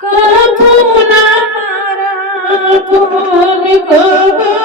কখন মারা ফোন খবর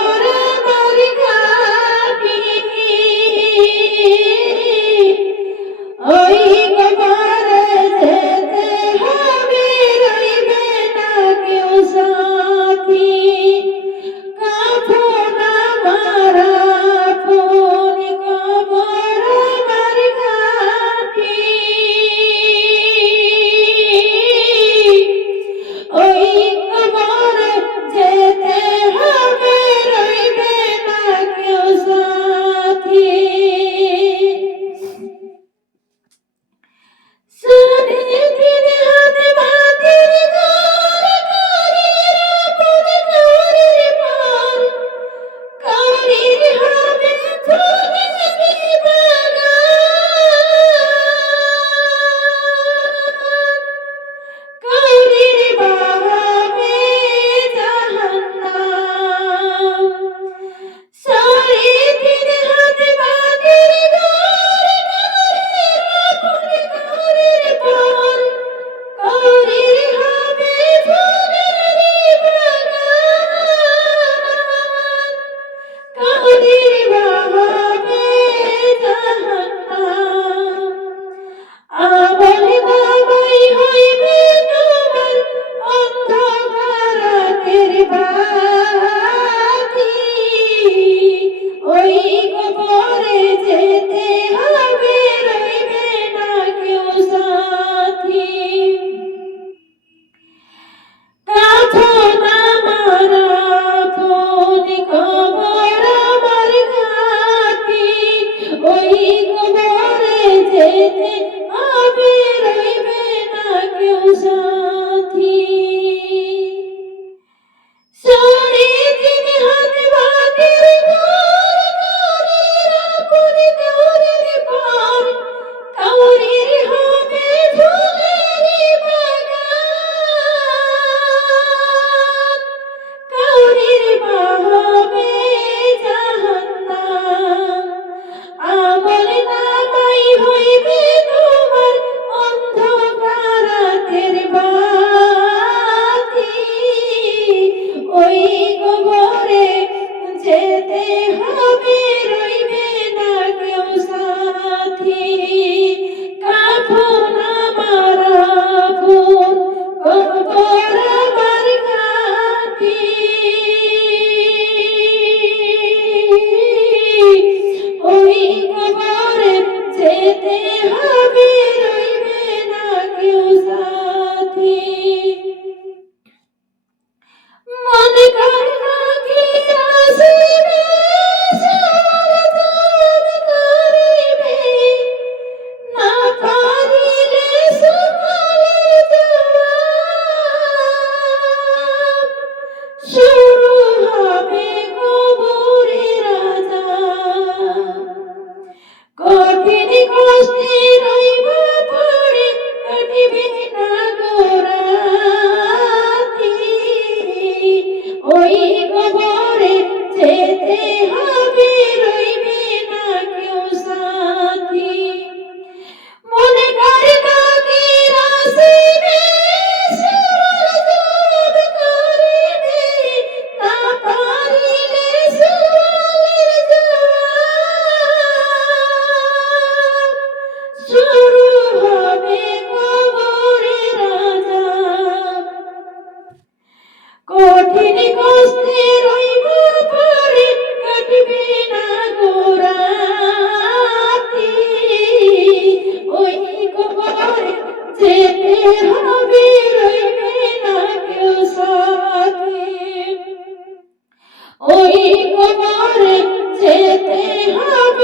ওই কবরে যেতে হবে।